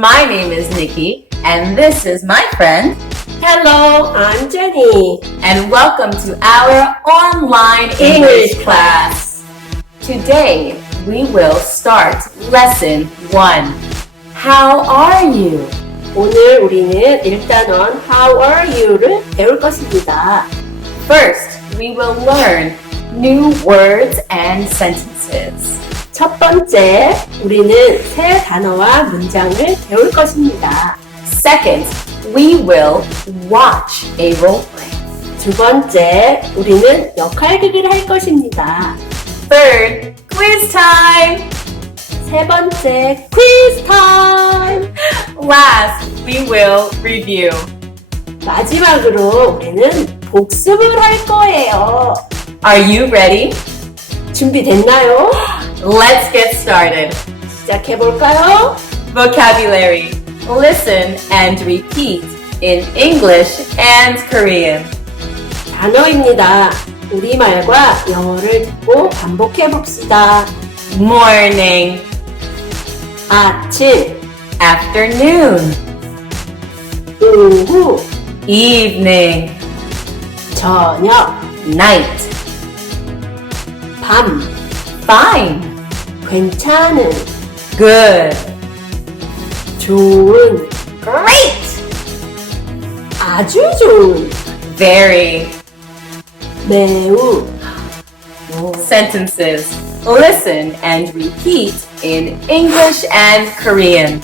My name is Niki, and this is my friend. Hello, I'm Jenny. And welcome to our online English class. Today, we will start lesson 1. How are you? 오늘 우리는 일단은 How are you를 배울 것입니다. First, we will learn new words and sentences. 첫 번째, 우리는 새 단어와 문장을 배울 것입니다. Second, we will watch a role play. 두 번째, 우리는 역할극을 할 것입니다. Third, quiz time. 세 번째, quiz time. Last, we will review. 마지막으로 우리는 복습을 할 거예요. Are you ready? 준비됐나요? Let's get started. 시작해볼까요? Vocabulary. Listen and repeat in English and Korean. 단어입니다. 우리말과 영어를 듣고 반복해봅시다. Morning, 아침, afternoon, 오후, evening, 저녁, night. 밤, Fine, 괜찮은, good, 좋은, great, 아주 좋은, very. 매우. Sentences. Listen and repeat in English and Korean.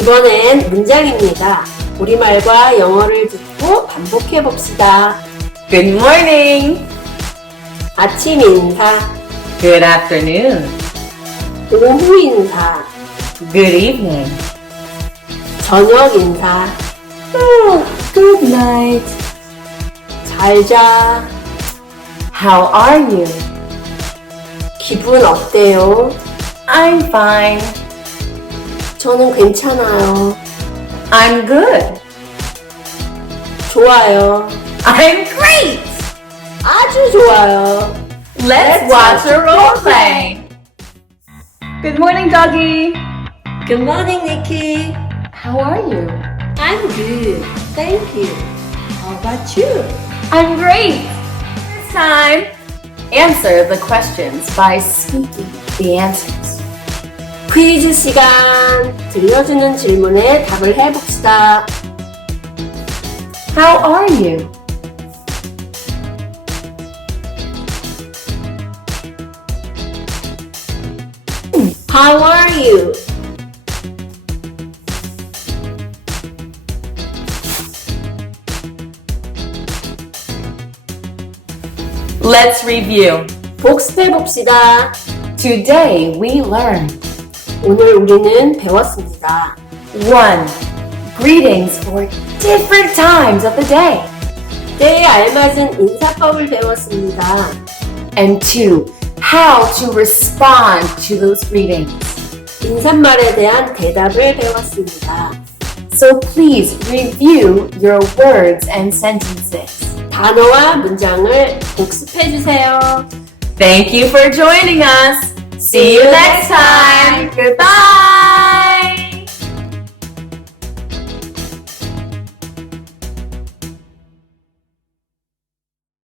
이번엔 문장입니다. 우리말과 영어를 듣고 반복해봅시다. Good morning. 아침 인사, Good afternoon. 오후 인사, Good evening. 저녁 인사, Oh, good night. 잘 자, How are you? 기분 어때요? I'm fine. 저는 괜찮아요. I'm good. 좋아요. I'm great. 아주 좋아요. Let's watch a role play. Good morning, doggy. Good morning, Nikki. How are you? I'm good. Thank you. How about you? I'm great. This time, answer the questions by speaking the answers. 퀴즈 시간. 들려주는 질문에 답을 해봅시다. How are you? How are you? Let's review. 복습해봅시다. Today we learned 오늘 우리는 배웠습니다. 1. Greetings for different times of the day. 때에 알맞은 인사법을 배웠습니다. And 2. How to respond to those greetings. 인사말에 대한 대답을 배웠습니다. So please review your words and sentences. 단어와 문장을 복습해주세요. Thank you for joining us. See you next time. Goodbye.